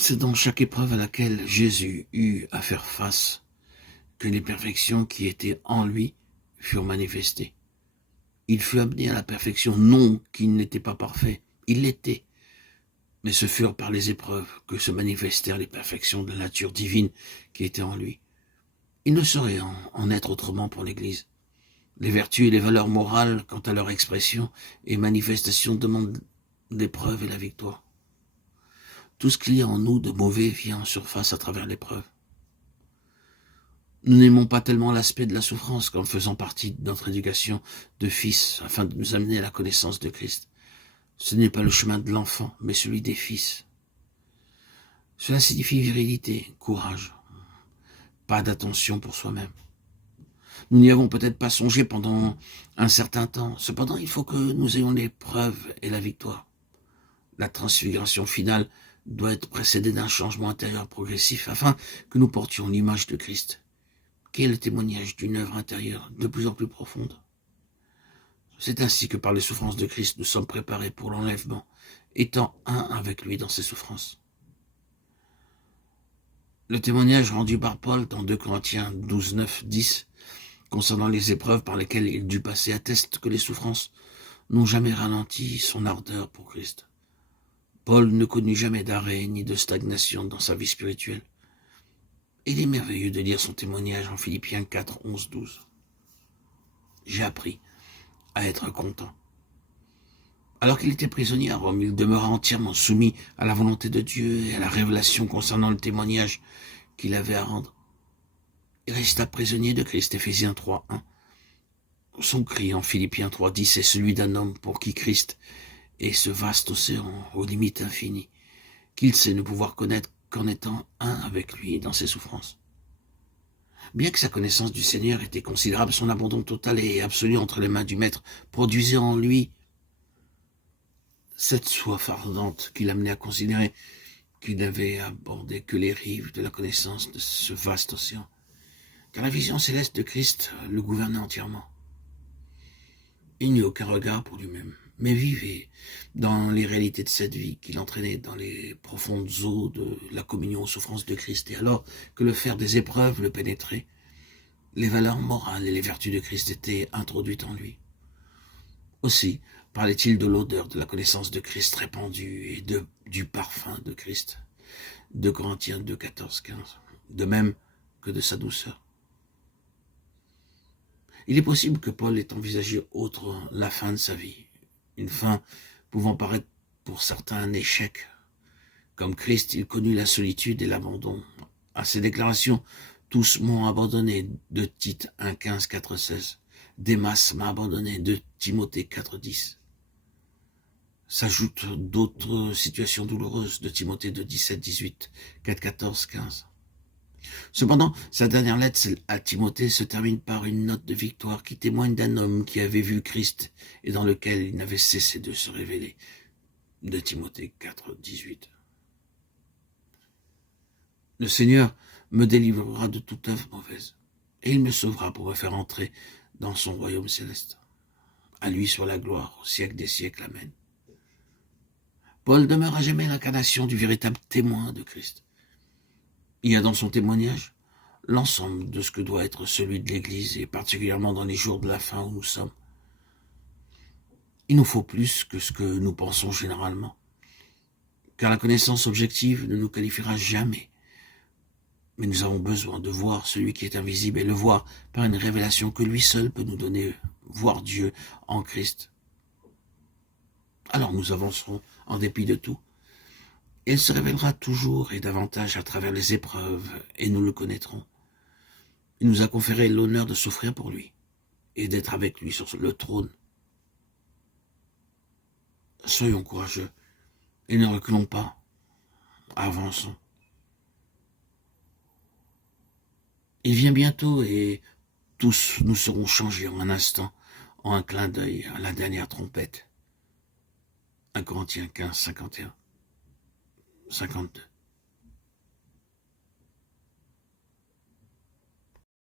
C'est dans chaque épreuve à laquelle Jésus eut à faire face que les perfections qui étaient en lui furent manifestées. Il fut amené à la perfection, non qu'il n'était pas parfait, il l'était, mais ce furent par les épreuves que se manifestèrent les perfections de la nature divine qui était en lui. Il ne saurait en être autrement pour l'Église. Les vertus et les valeurs morales, quant à leur expression et manifestation, demandent l'épreuve et la victoire. Tout ce qu'il y a en nous de mauvais vient en surface à travers l'épreuve. Nous n'aimons pas tellement l'aspect de la souffrance comme faisant partie de notre éducation de fils, afin de nous amener à la connaissance de Christ. Ce n'est pas le chemin de l'enfant, mais celui des fils. Cela signifie virilité, courage, pas d'attention pour soi-même. Nous n'y avons peut-être pas songé pendant un certain temps. Cependant, il faut que nous ayons l'épreuve et la victoire. La transfiguration finale doit être précédée d'un changement intérieur progressif afin que nous portions l'image de Christ, qui est le témoignage d'une œuvre intérieure de plus en plus profonde. C'est ainsi que par les souffrances de Christ, nous sommes préparés pour l'enlèvement, étant un avec lui dans ses souffrances. Le témoignage rendu par Paul dans 2 Corinthiens 12, 9, 10, concernant les épreuves par lesquelles il dut passer, atteste que les souffrances n'ont jamais ralenti son ardeur pour Christ. Paul ne connut jamais d'arrêt ni de stagnation dans sa vie spirituelle. Il est merveilleux de lire son témoignage en Philippiens 4, 11, 12. J'ai appris à être content. Alors qu'il était prisonnier à Rome, il demeura entièrement soumis à la volonté de Dieu et à la révélation concernant le témoignage qu'il avait à rendre. Il resta prisonnier de Christ, Éphésiens 3, 1. Son cri en Philippiens 3, 10 est celui d'un homme pour qui Christ est ce vaste océan aux limites infinies, qu'il sait ne pouvoir connaître qu'en étant un avec lui dans ses souffrances. Bien que sa connaissance du Seigneur était considérable, son abandon total et absolu entre les mains du Maître produisait en lui cette soif ardente qui l'amenait à considérer qu'il n'avait abordé que les rives de la connaissance de ce vaste océan, car la vision céleste de Christ le gouvernait entièrement. Il n'eut aucun regard pour lui-même, mais vivait dans les réalités de cette vie qui l'entraînait dans les profondes eaux de la communion aux souffrances de Christ. Et alors que le fer des épreuves le pénétrait, les valeurs morales et les vertus de Christ étaient introduites en lui. Aussi parlait-il de l'odeur de la connaissance de Christ répandue et du parfum de Christ. 2 Corinthiens 2, 14, 15. De même que de sa douceur. Il est possible que Paul ait envisagé autre la fin de sa vie, une fin pouvant paraître pour certains un échec. Comme Christ, il connut la solitude et l'abandon. À ses déclarations, tous m'ont abandonné, de Tite 1, 15, 4, 16. Démas m'a abandonné, de Timothée 4, 10. S'ajoutent d'autres situations douloureuses, de Timothée 2, 17, 18, 4, 14, 15. Cependant, sa dernière lettre à Timothée se termine par une note de victoire qui témoigne d'un homme qui avait vu Christ et dans lequel il n'avait cessé de se révéler. De Timothée 4, 18. Le Seigneur me délivrera de toute œuvre mauvaise, et il me sauvera pour me faire entrer dans son royaume céleste. À lui soit la gloire au siècle des siècles. Amen. Paul demeure à jamais l'incarnation du véritable témoin de Christ. Il y a dans son témoignage l'ensemble de ce que doit être celui de l'Église, et particulièrement dans les jours de la fin où nous sommes. Il nous faut plus que ce que nous pensons généralement, car la connaissance objective ne nous qualifiera jamais. Mais nous avons besoin de voir celui qui est invisible et le voir par une révélation que lui seul peut nous donner, voir Dieu en Christ. Alors nous avancerons en dépit de tout. Et il se révélera toujours et davantage à travers les épreuves, et nous le connaîtrons. Il nous a conféré l'honneur de souffrir pour lui et d'être avec lui sur le trône. Soyons courageux et ne reculons pas. Avançons. Il vient bientôt et tous nous serons changés en un instant, en un clin d'œil à la dernière trompette. 1 Corinthiens 15, 51, 52.